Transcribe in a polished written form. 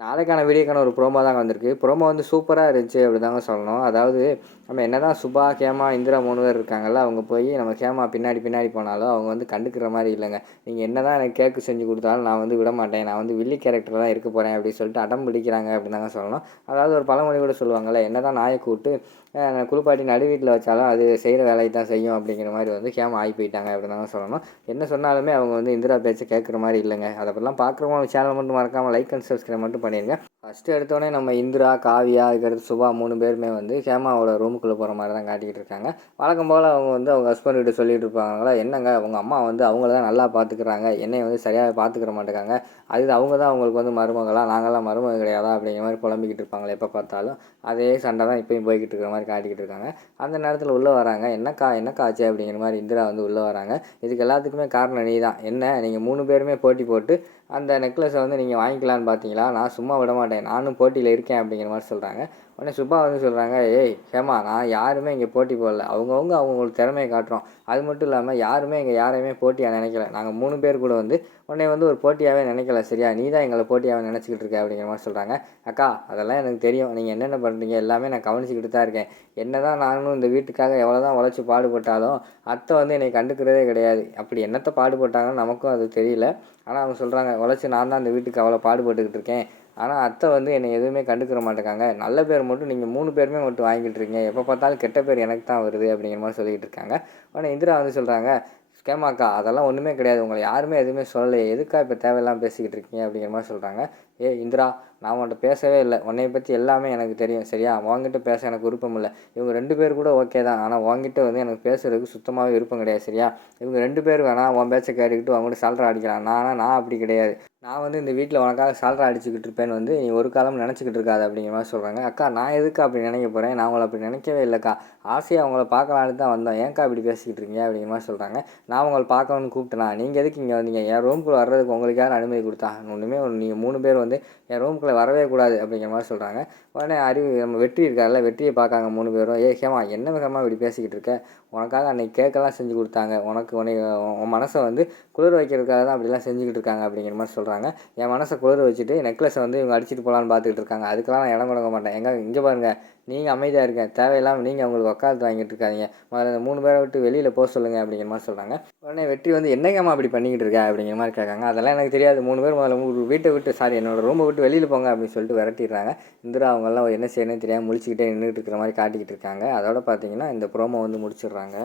நாளைக்கான வீடியோக்கான ஒரு ப்ரோமோ தாங்க வந்திருக்கு. ப்ரோமோ வந்து சூப்பரா இருந்துச்சு அப்படி தாங்க சொல்லணும். அதாவது நம்ம என்னதான் சுபா, ஹேமா, இந்திரா 3 பேர் இருக்காங்கல்ல, அவங்க போய் நம்ம ஹேமா பின்னாடி போனாலும் அவங்க வந்து கண்டுக்கிற மாரி இல்லைங்க. நீங்க என்னதான் எனக்கு கேக்கு செஞ்சு குடுத்தாலும் நான் வந்து விடமாட்டேன். நான் வந்து வில்லி கேரக்டர் தான் இருக்க போறேன் அப்படின்னு சொல்லிட்டு அடம் பிடிக்கிறாங்க அப்படின்னு தாங்க சொல்லணும். அதாவது ஒரு பழமொழி கூட சொல்லுவாங்கல்ல, என்னதான் நாய கூப்பிட்டு குளிப்பாட்டி நடு வீட்ல வச்சாலும் அது செய்ற வேலைய தான் செய்யும் அப்படிங்கிற மாரி வந்து ஹேமா ஆகி போயிட்டாங்க அப்படின்னு தாங்க சொல்லணும். என்ன சொன்னாலுமே அவங்க வந்து இந்திரா பேச்ச கேட்குற மாரி இல்லைங்க. அதெல்லாம் பார்க்குறவங்க சேனல் மட்டும் மறக்காம லைக் அண்ட் சப்ஸ்கிரைப் மட்டும் பண்ணிருங்க. ஃபஸ்ட்டு எடுத்தோடனே நம்ம இந்திரா, காவியா, அதுக்கடுத்து சுபா 3 பேருமே வந்து ஹேமாவோட ரூமுக்குள்ளே போகிற மாதிரி தான் காட்டிக்கிட்டு இருக்காங்க. வழக்கம் போல் அவங்க வந்து அவங்க ஹஸ்பண்ட் கிட்ட சொல்லிட்டு இருப்பாங்களா, என்னங்க உங்கள் அம்மா வந்து அவங்கள தான் நல்லா பார்த்துக்கிறாங்க, என்னை வந்து சரியாக பார்த்துக்கிற மாட்டேங்காங்க, அது அவங்க தான் அவங்களுக்கு வந்து மருமகளா, நாங்களாம் மருமக கிடையாதா அப்படிங்கிற மாதிரி புலம்பிக்கிட்டு இருப்பாங்களே எப்போ பார்த்தாலும். அதே சண்டை தான் இப்போயும் போய்கிட்டு இருக்கிற மாதிரி காட்டிக்கிட்டு இருக்காங்க. அந்த நேரத்தில் உள்ளே வராங்க, என்னக்கா ஆச்சு அப்படிங்கிற மாதிரி இந்திரா வந்து உள்ளே வராங்க. இதுக்கு எல்லாத்துக்குமே காரணம் நீ தான். என்ன நீங்கள் 3 பேருமே போட்டி போட்டு அந்த நெக்லஸை வந்து நீங்கள் வாங்கிக்கலான்னு பார்த்தீங்களா, நான் சும்மா விட மாட்டேன், நானும் போட்டியில் இருக்கேன் அப்படிங்கிற மாதிரி சொல்கிறாங்க. உடனே சுபா வந்து சொல்கிறாங்க, ஏய் ஹேமா, நான் யாருமே இங்கே போட்டி போடல, அவங்கவுங்களுக்கு திறமையை காட்டுறோம். அது மட்டும் இல்லாமல் யாருமே இங்கே யாரையுமே போட்டியாக நினைக்கல. நாங்கள் 3 பேர் கூட வந்து உன்னை வந்து ஒரு போட்டியாகவே நினைக்கல, சரியா? நீ தான் எங்களை போட்டியாகவே நினச்சிக்கிட்டு இருக்க அப்படிங்கிற மாதிரி சொல்கிறாங்க. அக்கா, அதெல்லாம் எனக்கு தெரியும், நீங்கள் என்னென்ன பண்ணுறீங்க எல்லாமே நான் கவனிச்சிக்கிட்டு தான் இருக்கேன். என்ன தான் நானும் இந்த வீட்டுக்காக எவ்வளோ தான் உழைச்சி பாடுபட்டாலும் அத்தை வந்து என்னை கண்டுக்கிறதே கிடையாது. அப்படி என்னத்தை பாடுபட்டாங்கன்னு நமக்கும் அது தெரியல. ஆனால் அவங்க சொல்கிறாங்க, உழைச்சி நான் தான் இந்த வீட்டுக்கு அவ்வளோ பாடுபட்டுக்கிட்டு இருக்கேன், ஆனால் அத்தை வந்து என்னை எதுவுமே கண்டுக்கிற மாட்டேங்காங்க. நல்ல பேர் மட்டும் நீங்கள் 3 பேருமே மட்டும் வாங்கிட்டு இருக்கீங்க, எப்போ பார்த்தாலும் கெட்ட பேர் எனக்கு தான் வருது அப்படிங்கிற மாதிரி சொல்லிக்கிட்டு இருக்காங்க. உடனே இந்திரா வந்து சொல்கிறாங்க, ஸ்கேமாக்கா அதெல்லாம் ஒன்றுமே கிடையாது, உங்களை யாருமே எதுவுமே சொல்லலையே, எதுக்கா இப்போ தேவையில்லாமல் பேசிக்கிட்டு இருக்கீங்க அப்படிங்கிற மாதிரி சொல்கிறாங்க. இந்திரா, நான் உன்கிட்ட பேசவே இல்லை, உன்னைய பற்றி எல்லாமே எனக்கு தெரியும், சரியா? உன்கிட்ட பேச எனக்கு விருப்பம் இல்லை. இவங்க 2 பேர் கூட ஓகே தான், ஆனால் உன்கிட்ட வந்து எனக்கு பேசுகிறதுக்கு சுத்தமாகவே விருப்பம் கிடையாது, சரியா? இவங்க 2 பேர் வேணால் உன் பேச்சை கேட்டுக்கிட்டு அவங்க கூட சால்ரா அடிக்கலாம். நான் அப்படி கிடையாது. நான் வந்து இந்த வீட்டில் உனக்காக சால்ரா அடிச்சுக்கிட்டு இருப்பேன்னு வந்து நீ ஒரு காலம் நினச்சிக்கிட்டு இருக்காது அப்படிங்கிற மாதிரி சொல்கிறாங்க. அக்கா, நான் எதுக்கு அப்படி நினைக்க போகிறேன், நான் அவங்கள அப்படி நினைக்கவே இல்லைக்கா, ஆசையாக அவங்கள பார்க்கலான்னு தான் வந்தோம், ஏன்க்கா இப்படி பேசிக்கிட்டு இருக்கீங்க அப்படிங்கிற மாதிரி சொல்கிறாங்க. நான் உங்களை பார்க்கணுன்னு கூப்பிட்டேனா, நீங்கள் எதுக்கு இங்கே வந்தீங்க, என் ரூமுக்குள்ளே வர்றதுக்கு உங்களுக்கு யார் அனுமதி கொடுத்தா? ஒன்றுமே நீங்கள் 3 பேர் வந்து என் ரூமுக்குள்ளே வரவே கூடாது அப்படிங்கிற மாதிரி சொல்கிறாங்க. உடனே நம்ம வெற்றி இருக்கார்ல, வெற்றியை பார்க்காங்க 3 பேரும். ஹேமா, என்ன ஹேமா இப்படி பேசிக்கிட்டு இருக்க, உனக்காக அன்றைக்கி கேக்கெல்லாம் செஞ்சு கொடுத்தாங்க, உன் மனசை வந்து குளிர் வைக்கிறதுக்காக தான் அப்படிலாம் செஞ்சுக்கிட்டு இருக்காங்க அப்படிங்கிற மாதிரி சொல்கிறாங்க. என் மனசை குளிர் வச்சுட்டு நெக்லஸை வந்து இவங்க அடிச்சுட்டு போகலான்னு பார்த்துக்கிட்டு இருக்காங்க, அதுக்கெல்லாம் நான் இடம் கொடுக்க மாட்டேன். இங்கே பாருங்கள், நீங்கள் அமைதியாக இருங்க, தேவையில்லாமல் நீங்கள் அவங்களுக்கு வக்காலத்து வாங்கிட்டு இருக்காதீங்க, முதல்ல இந்த 3 பேரை விட்டு வெளியில் போக சொல்லுங்கள் அப்படிங்கிற மாதிரி சொல்கிறாங்க. உடனே வெற்றி வந்து என்னங்கம்மா அப்படி பண்ணிக்கிட்டு இருக்கா அப்படிங்கிற மாதிரி கேட்காங்க. அதெல்லாம் எனக்கு தெரியாது, 3 பேர் முதல்ல வீட்டை விட்டு என்னோடய ரூமை விட்டு வெளியில் போங்க அப்படின்னு சொல்லிட்டு விரட்டிடுறாங்க. இந்திரா அவங்கெல்லாம் என்ன செய்யணும்னு தெரியாமல் முழிச்சுக்கிட்டே நின்றுட்டு இருக்கிற மாதிரி காட்டிக்கிட்டு இருக்காங்க. அதோட பார்த்தீங்கன்னா இந்த ப்ரோமோ வந்து முடிச்சிடுறாங்க.